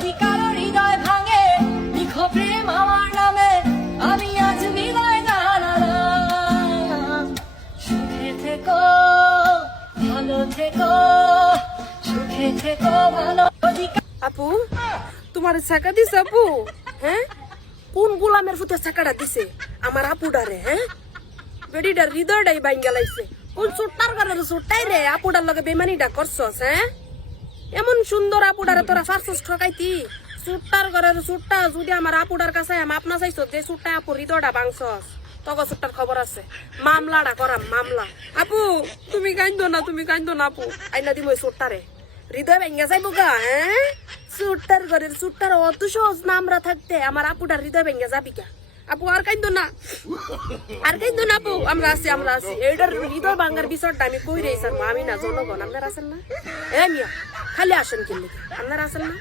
যদি কারো হৃদয় ভাঙে লিখো প্রেম আমার নামে, আমি আজ বিদায় জানালাম। সুখে থেকো ভালো থেকো, সুখে থেকো ভালো। আপু তোমার ছাকা দিছে আপু? হ্যাঁ, কোন গোলামের ফুতে ছাকাটা দিছে আমার আপুডারে? হ্যাঁ, বেডিটার হৃদয়টাই ভাঙ্গা লাইছে। কোন ছোট্টার ঘরের ছোট্টাই রে আপুডার লগে বেমানিটা করছস? হ্যাঁ, এমন সুন্দর আপুডারে তোরা ফারছস ঠকাইতি? ছোট্টার ঘরের ছোট্টা যদি আমার আপুডার কাছে মাপ না চাইছ, যে ছোট্টা আপুর হৃদয়টা ভাঙছস, তখন ছোট্টার খবর আছে, মামলাটা করাম মামলা। আপু তুমি কান্দো না, তুমি কান্দো না আপু, আইনা দিম ওই ছোট্টারে, হৃদয় ভেঙে যাইবো গা। হ্যাঁ, ছোট্টার ঘরের ছোট্টার অত সহজ না আমরা থাকতে আমার আপুটার হৃদয় ভেঙে যাবি গা। আপু আর কান্দো না, আর কান্দো না আপু, আমরা আছি, আমরা আছি। এইটার হৃদয় ভাঙার বিষয়টা আমি কই রে স্যার, আমি না জনগণ, আপনারা আছেন না? এ মিয়া খালি আসেন কিনলে, আপনারা আছেন না?